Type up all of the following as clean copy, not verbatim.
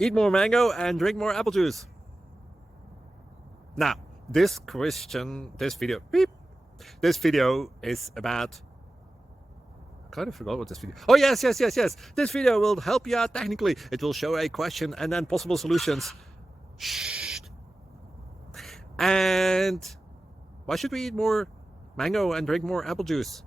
Eat more mango and drink more apple juice. Now, this video is about, I kind of forgot what this video. Oh, yes. This video will help you out technically. It will show a question and then possible solutions. Shh. And why should we eat more mango and drink more apple juice?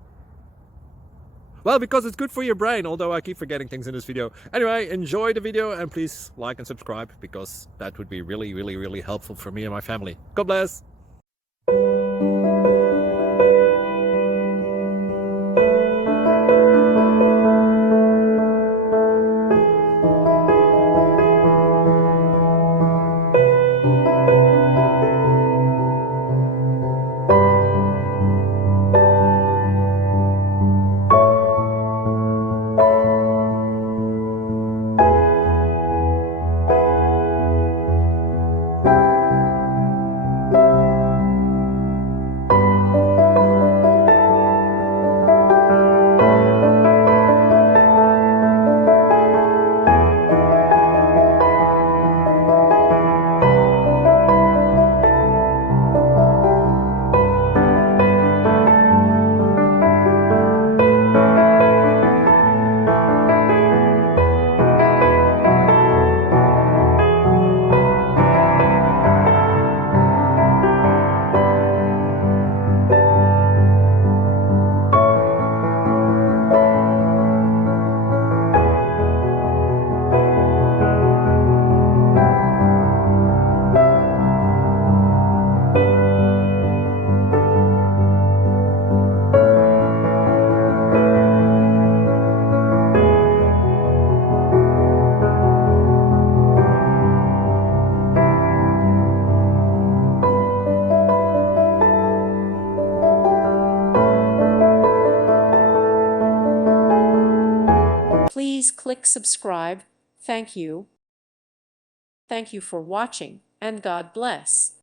Well, because it's good for your brain, although I keep forgetting things in this video. Anyway, enjoy the video and please like and subscribe, because that would be really helpful for me and my family. God bless. Please click subscribe. Thank you. Thank you for watching, and God bless.